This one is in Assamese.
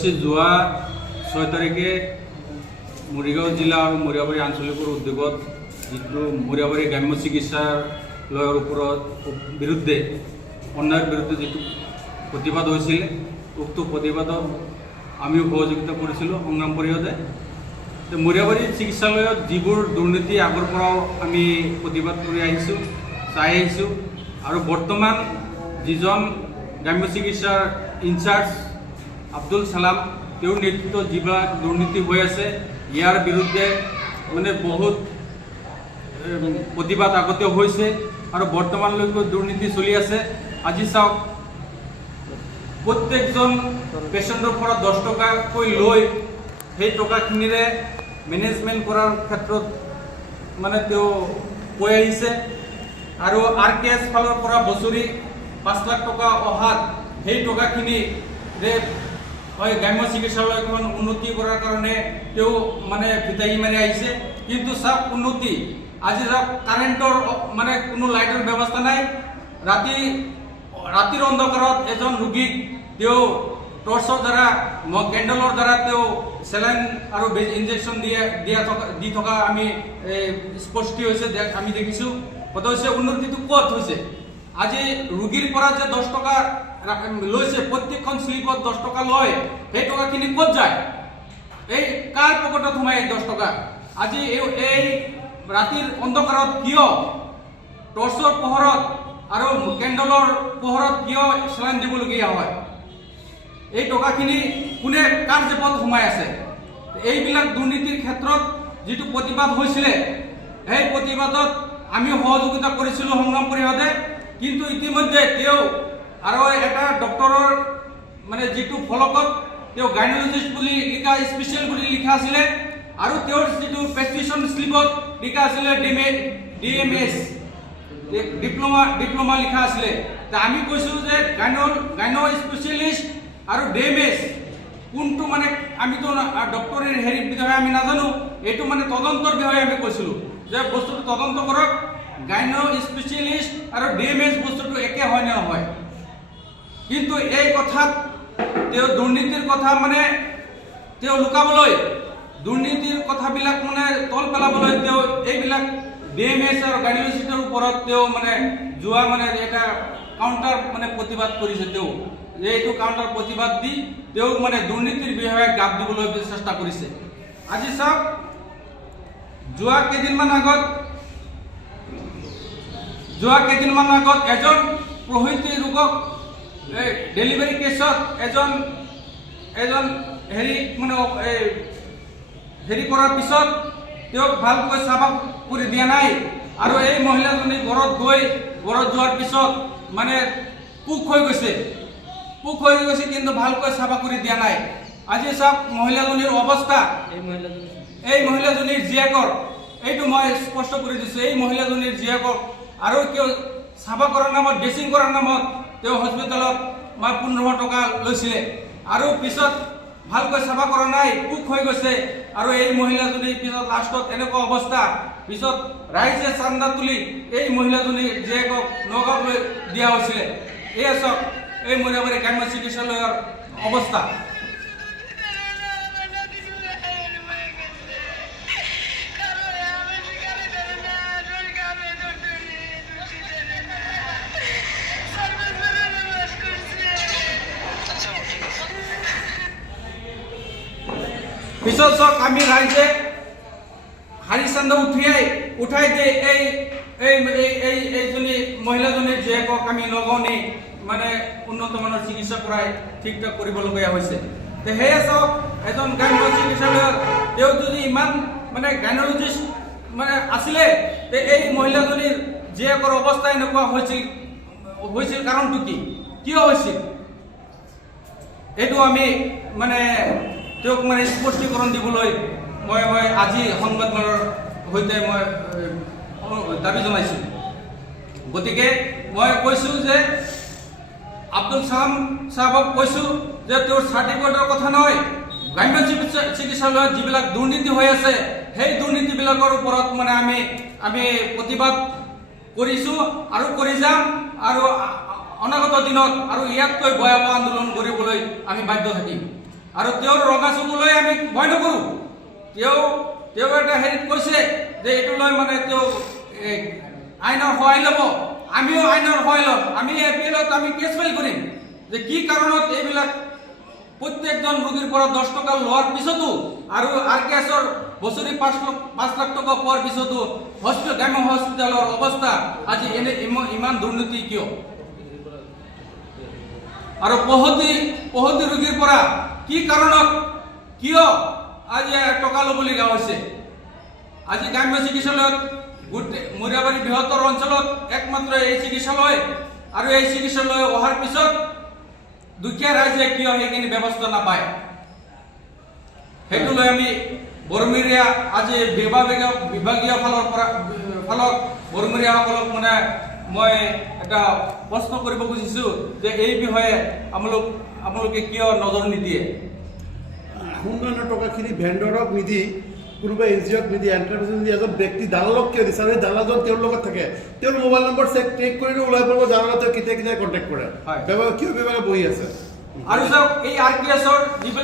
যোৱা 6 তাৰিখে মৰিগাঁও জিলা আৰু মৰিয়াবাৰী আঞ্চলিকৰ উদ্যোগত যিটো মৰিয়াবাৰী গ্ৰাম্য চিকিৎসালয়ৰ বিৰুদ্ধে অন্যায়ৰ বিৰুদ্ধে যিটো প্ৰতিবাদ হৈছিল, উক্ত প্ৰতিবাদত আমিও সহযোগিতা কৰিছিলোঁ সংগ্ৰাম পৰিষদে। মৰিয়াবাৰী চিকিৎসালয়ত যিবোৰ দুৰ্নীতি আগৰ পৰাও আমি প্ৰতিবাদ কৰি আহিছোঁ, চাই আহিছোঁ, আৰু বৰ্তমান যিজন গ্ৰাম্য চিকিৎসাৰ ইনচাৰ্জ আব্দুল সালাম তেওঁৰ নেতৃত্বত যিবিলাক দুৰ্নীতি হৈ আছে, ইয়াৰ বিৰুদ্ধে মানে বহুত প্ৰতিবাদ আগতেও হৈছে আৰু বৰ্তমানলৈকে দুৰ্নীতি চলি আছে। আজি চাওক, প্ৰত্যেকজন পেচেণ্টৰ পৰা 10 টকাকৈ লৈ সেই টকাখিনিৰে মেনেজমেণ্ট কৰাৰ ক্ষেত্ৰত মানে তেওঁ কৈ আহিছে, আৰু RKS ফালৰ পৰা বছৰি 5 লাখ টকা অহাত সেই টকাখিনিৰে হয় গ্ৰাম্য চিকিৎসালয়খন উন্নতি কৰাৰ কাৰণে তেওঁ মানে ফিতাহী মাৰি আহিছে। কিন্তু চাওক উন্নতি, আজি চাওক কাৰেণ্টৰ মানে কোনো লাইটৰ ব্যৱস্থা নাই। ৰাতিৰ অন্ধকাৰত এজন ৰোগীক তেওঁ টৰ্চৰ দ্বাৰা কেণ্ডেলৰ দ্বাৰা তেওঁ চেলাইন আৰু ইনজেকশ্যন দি থকা আমি স্পষ্ট হৈছে, আমি দেখিছোঁ। কথা হৈছে উন্নতিটো ক'ত হৈছে? আজি ৰোগীৰ পৰা যে 10 টকা লৈছে, প্ৰত্যেকখন স্লিপত 10 টকা লয়, সেই টকাখিনি ক'ত যায়? এই কাৰ পকেটত সোমাই 10 টকা? আজি এই ৰাতিৰ অন্ধকাৰত কিয় টৰ্চৰ পোহৰত আৰু কেণ্ডেলৰ পোহৰত কিয় চেলাইন দিবলগীয়া হয়? এই টকাখিনি কোনে কাৰ জেপত সোমাই আছে? এইবিলাক দুৰ্নীতিৰ ক্ষেত্ৰত যিটো প্ৰতিবাদ হৈছিলে, সেই প্ৰতিবাদত আমি সহযোগিতা কৰিছিলোঁ সংগ্ৰাম পৰিষদে। কিন্তু ইতিমধ্যে তেওঁ আৰু এটা ডক্টৰৰ মানে যিটো ফলকত তেওঁ গাইনলজিষ্ট বুলি লিখা, স্পেচিয়েল বুলি লিখা আছিলে, আৰু তেওঁৰ যিটো প্ৰেছক্ৰিপশ্যন শ্লিপত লিখা আছিলে DMS ডিপ্ল'মা লিখা আছিলে। আমি কৈছোঁ যে গাইনো স্পেচিয়েলিষ্ট আৰু DMS কোনটো, মানে আমিতো ডক্টৰৰ হেৰিৰ বিষয়ে আমি নাজানো, এইটো মানে তদন্তৰ বিষয়ে আমি কৈছিলোঁ যে বস্তুটো তদন্ত কৰক, গাইনো স্পেচিয়েলিষ্ট আৰু DMS বস্তুটো একে হয় নে নহয়। কিন্তু এই কথাত তেওঁ দুৰ্নীতিৰ কথা মানে তেওঁ লুকাবলৈ, দুৰ্নীতিৰ কথাবিলাক মানে তল পেলাবলৈ তেওঁ এইবিলাক DMS আৰু গাইনোলজিষ্টৰ ওপৰত তেওঁ মানে যোৱা মানে এটা কাউণ্টাৰ মানে প্ৰতিবাদ কৰিছে। তেওঁ এইটো কাউণ্টাৰ প্ৰতিবাদ দি তেওঁ মানে দুৰ্নীতিৰ বিষয়ে গাপ দিবলৈ চেষ্টা কৰিছে। আজি চাওক, যোৱা কেইদিনমান আগত এজন প্ৰসূতি ৰোগক ডেলিভাৰী কেছত এজন হেৰি কৰাৰ পিছত তেওঁক ভালকৈ চাফা কৰি দিয়া নাই, আৰু এই মহিলাজনী ঘৰত যোৱাৰ পিছত মানে পোক হৈ গৈছে, কিন্তু ভালকৈ চাফা কৰি দিয়া নাই। আজি চাওক মহিলাজনীৰ অৱস্থা, এই মহিলাজনীৰ জীয়েকৰ, এইটো মই স্পষ্ট কৰি দিছোঁ, এই মহিলাজনীৰ জীয়েকক আৰু কিয় চাফা কৰাৰ নামত, ড্ৰেছিং কৰাৰ নামত তেওঁ হস্পিটেলত 1500 টকা লৈছিলে, আৰু পিছত ভালকৈ চাফা কৰা নাই, পোক হৈ গৈছে, আৰু এই মহিলাজনীৰ পিছত লাষ্টত এনেকুৱা অৱস্থা, পিছত ৰাইজে চান্দা তুলি এই মহিলাজনীৰ জীয়েকক নগাঁৱলৈ দিয়া হৈছিলে। এয়া চাওক এই মৰিয়াবাৰী গ্ৰাম্য চিকিৎসালয়ৰ অৱস্থা। পিছত চাওক আমি ৰাইজে হাৰি চান্দা উঠাই দিয়ে এইজনী মহিলাজনীৰ জীয়েকক আমি নগাঁও নি মানে উন্নত মানৰ চিকিৎসা কৰাই ঠিক ঠাক কৰিবলগীয়া হৈছে। সেয়ে চাওক, এজন গ্ৰাম্য চিকিৎসালয়ত তেওঁ যদি ইমান মানে গাইনলজিষ্ট মানে আছিলে, এই মহিলাজনীৰ জীয়েকৰ অৱস্থা এনেকুৱা হৈছিল কাৰণটো কি, কিয় হৈছিল? এইটো আমি মানে তেওঁক মানে স্পষ্টীকৰণ দিবলৈ মই আজি সংবাদমেলৰ সৈতে মই দাবী জনাইছোঁ। গতিকে মই কৈছোঁ যে আব্দুল সালাম চাহাবক কৈছোঁ যে তেওঁৰ চাৰ্টিফিকেটৰ কথা নহয়, গ্ৰাম্য চিকিৎসালয়ত যিবিলাক দুৰ্নীতি হৈ আছে, সেই দুৰ্নীতিবিলাকৰ ওপৰত মানে আমি প্ৰতিবাদ কৰিছোঁ আৰু কৰি যাম, আৰু অনাগত দিনত আৰু ইয়াতকৈ ভয়াৱহ আন্দোলন কৰিবলৈ আমি বাধ্য থাকিম। আৰু তেওঁৰ ৰঙা চকুলৈ আমি ভয় নকৰোঁ। তেওঁ এটা হেৰিত কৈছে যে এইটো লৈ মানে তেওঁ আইনৰ সহায় ল'ব, আমিও আইনৰ সহায় ল'ম। আমি এপিএলত আমি কেছ ফাইল কৰিম যে কি কাৰণত এইবিলাক প্ৰত্যেকজন ৰোগীৰ পৰা 10 টকা লোৱাৰ পিছতো আৰু RKSৰ বছৰি 5 লাখ টকা পোৱাৰ পিছতো গ্ৰাম্য হস্পিটেলৰ অৱস্থা আজি ইমান দুৰ্নীতি কিয়? আৰু পহতি ৰোগীৰ পৰা কি কাৰণত কিয় আজি টকা ল'বলগীয়া হৈছে? আজি গ্ৰাম্য চিকিৎসালয়ত মৰিয়াবাৰী বৃহত্তৰ অঞ্চলত একমাত্ৰ এই চিকিৎসালয়, আৰু এই চিকিৎসালয় অহাৰ পিছত দুখীয়া ৰাইজে কিয় সেইখিনি ব্যৱস্থা নাপায়? সেইটো লৈ আমি বৰমুৰীয়া আজি বিভাগীয় ফালৰ বৰমুৰীয়াসকলক মানে মই এটা প্ৰশ্ন কৰিব খুজিছো যে এই বিষয়ে আপোনালোকে কিয় নজৰ নিদিয়ে? উন্নয়নৰ টকাখিনি ভেণ্ডৰক নিদি, কোনোবা NGOক নিদি, এণ্টাৰপ্ৰাইজ নিদি এজন ব্যক্তি দালালক কিয় দিছে? আৰু সেই দালালজন তেওঁৰ লগত থাকে, তেওঁৰ মোবাইল নম্বৰ ট্ৰেক কৰিলে ওলাই পৰিব দালালে তেওঁ কেতিয়া কেতিয়া কণ্টেক্ট কৰে। কিয় বিভাগে বহি আছে? আৰু চাওক এই RKSৰ